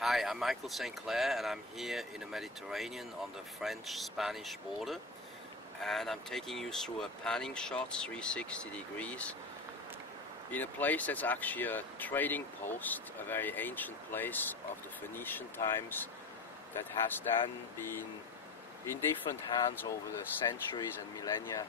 Hi, I'm Michael St.Clair and I'm here in the Mediterranean on the French-Spanish border, and I'm taking you through a panning shot 360 degrees in a place that's actually a trading post, a very ancient place of the Phoenician times that has then been in different hands over the centuries and millennia.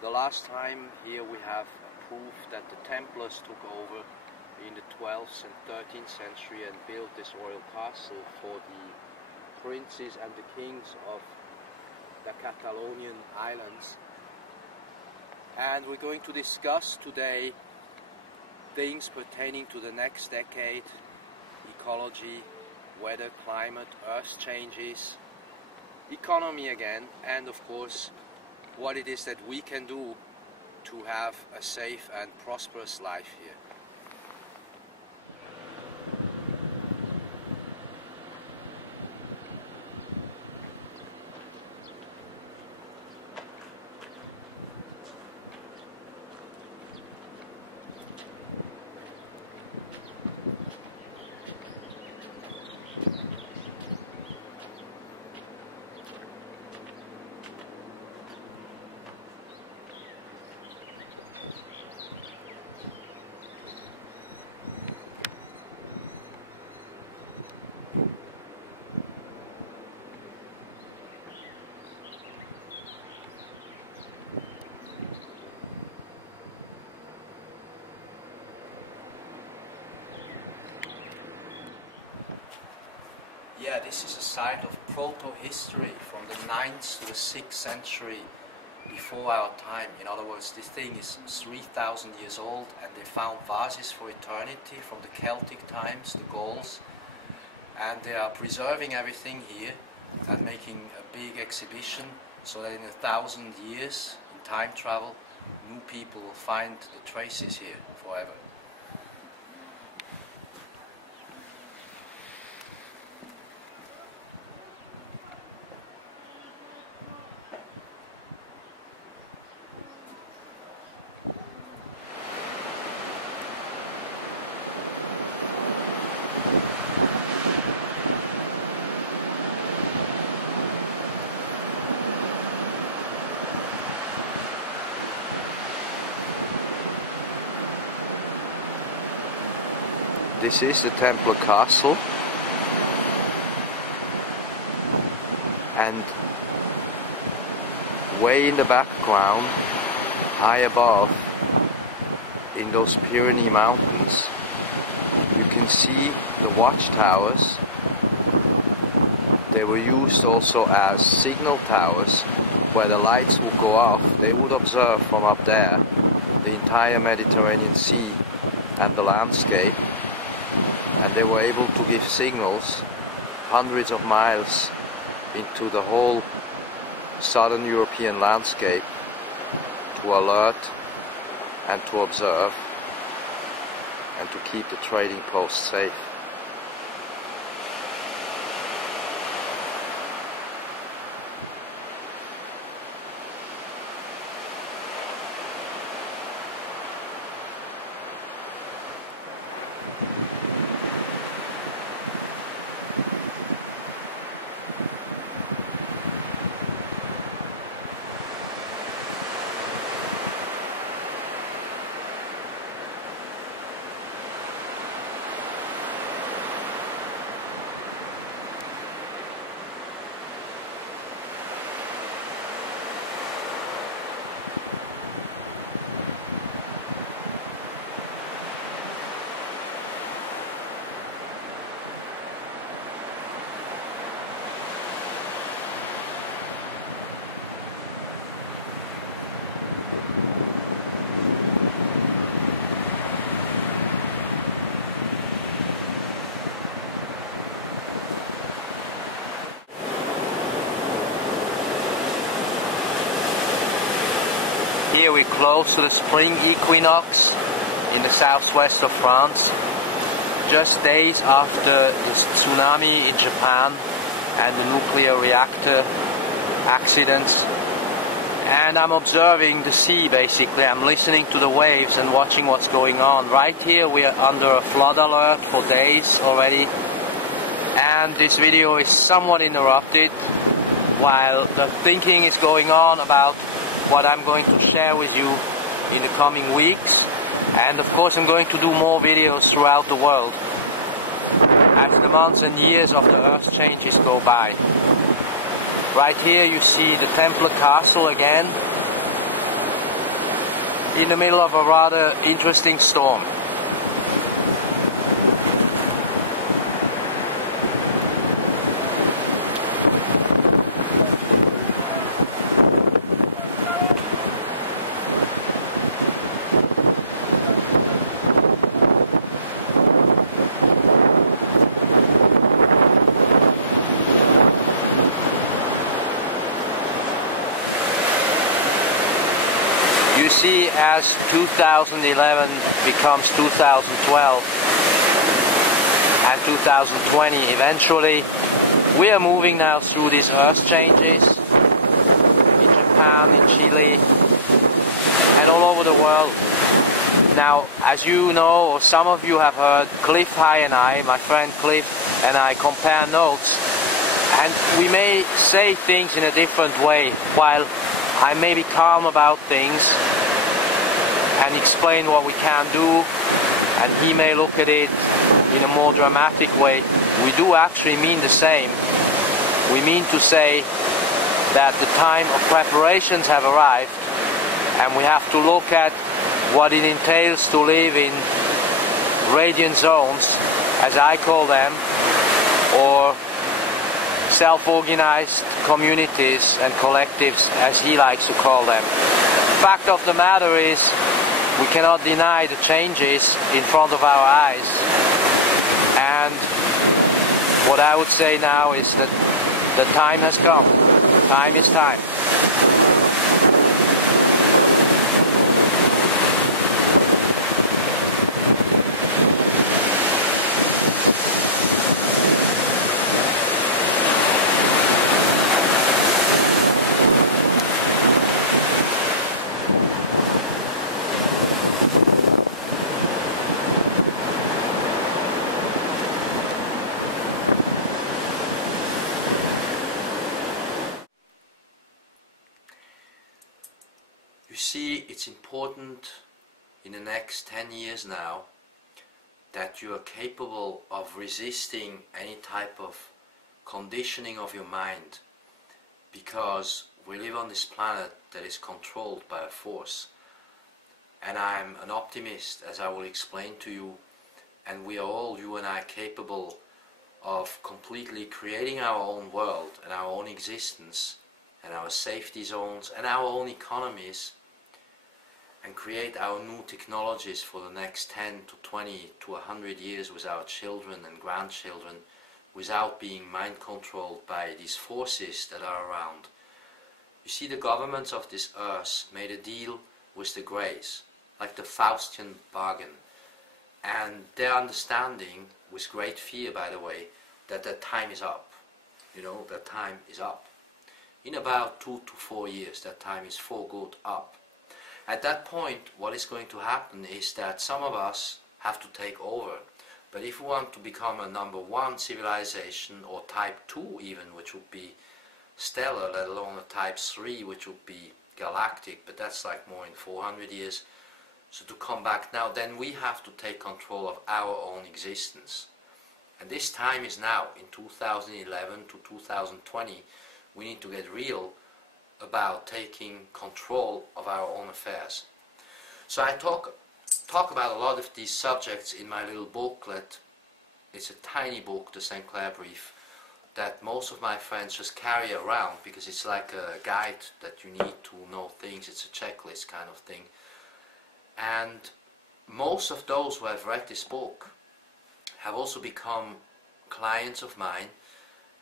The last time here we have proof that the Templars took over in the 12th and 13th century and built this royal castle for the princes and the kings of the Catalonian islands. And we're going to discuss today things pertaining to the next decade: ecology, weather, climate, earth changes, economy again, and of course what it is that we can do to have a safe and prosperous life here. Yeah, this is a site of proto-history from the 9th to the 6th century before our time. In other words, this thing is 3,000 years old, and they found vases for eternity from the Celtic times, the Gauls, and they are preserving everything here and making a big exhibition so that in 1,000 years, in time travel, new people will find the traces here forever. This is the Templar Castle, and way in the background, high above, in those Pyrenees mountains, you can see the watchtowers. They were used also as signal towers, where the lights would go off. They would observe from up there the entire Mediterranean Sea and the landscape, and they were able to give signals hundreds of miles into the whole southern European landscape to alert and to observe and to keep the trading posts safe. Here we're close to the spring equinox in the southwest of France, just days after this tsunami in Japan and the nuclear reactor accidents. And I'm observing the sea basically. I'm listening to the waves and watching what's going on. Right here we are under a flood alert for days already. and this video is somewhat interrupted while the thinking is going on about what I'm going to share with you in the coming weeks. And of course I'm going to do more videos throughout the world as the months and years of the Earth changes go by. Right here you see the Templar Castle again, in the middle of a rather interesting storm. You see, as 2011 becomes 2012 and 2020 eventually, we are moving now through these Earth changes in Japan, in Chile, and all over the world. Now, as you know, or some of you have heard, Cliff and I, my friend Cliff and I, compare notes, and we may say things in a different way, while I may be calm about things and explain what we can do, and he may look at it in a more dramatic way. We do actually mean the same. We mean to say that the time of preparations have arrived, and we have to look at what it entails to live in radiant zones, as I call them, or self-organized communities and collectives, as he likes to call them. The fact of the matter is, we cannot deny the changes in front of our eyes, and what I would say now is that the time has come. Time is time. You see, it's important in the next 10 years now that you are capable of resisting any type of conditioning of your mind, because we live on this planet that is controlled by a force. And I'm an optimist, as I will explain to you, and we are all, you and I, capable of completely creating our own world and our own existence and our safety zones and our own economies, and create our new technologies for the next 10 to 20 to 100 years with our children and grandchildren, without being mind controlled by these forces that are around. You see, the governments of this earth made a deal with the Greys, like the Faustian bargain, and they're understanding, with great fear by the way, that their time is up. You know, their time is up. In about 2 to 4 years, that time is for good up. At that point, what is going to happen is that some of us have to take over. But if we want to become a #1 civilization, or type 2 even, which would be stellar, let alone a type 3, which would be galactic, but that's like more in 400 years. So to come back now, then we have to take control of our own existence. And this time is now, in 2011 to 2020, we need to get real about taking control of our own affairs. So I talk about a lot of these subjects in my little booklet. It's a tiny book, the St.Clair Brief, that most of my friends just carry around, because it's like a guide that you need to know things. It's a checklist kind of thing. And most of those who have read this book have also become clients of mine,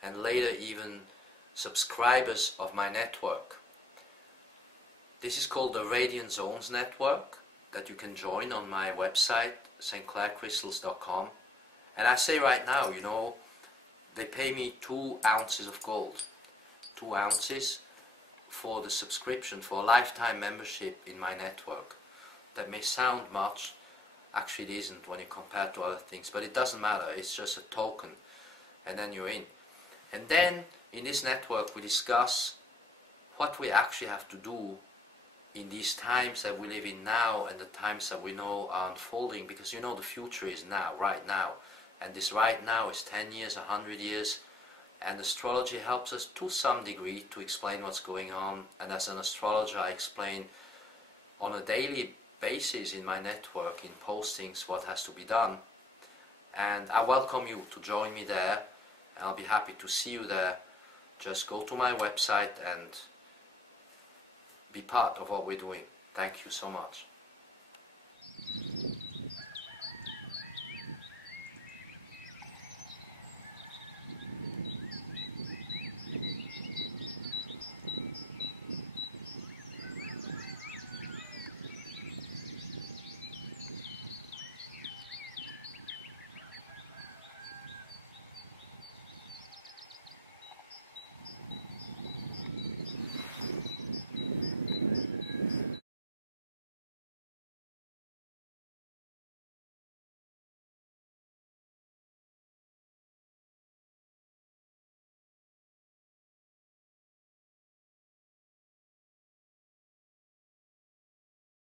and later even subscribers of my network. This is called the Radiant Zones Network, that you can join on my website, stclaircrystals.com. And I say right now, you know, they pay me 2 ounces of gold, 2 ounces for the subscription, for a lifetime membership in my network. That may sound much, actually it isn't when you compare to other things, but it doesn't matter, it's just a token. and then you're in. And then in this network we discuss what we actually have to do in these times that we live in now and the times that we know are unfolding, because you know the future is now, right now. And this right now is 10 years, 100 years, and astrology helps us to some degree to explain what's going on. And as an astrologer I explain on a daily basis in my network, in postings, what has to be done. And I welcome you to join me there, and I'll be happy to see you there. Just go to my website and be part of what we're doing. Thank you so much.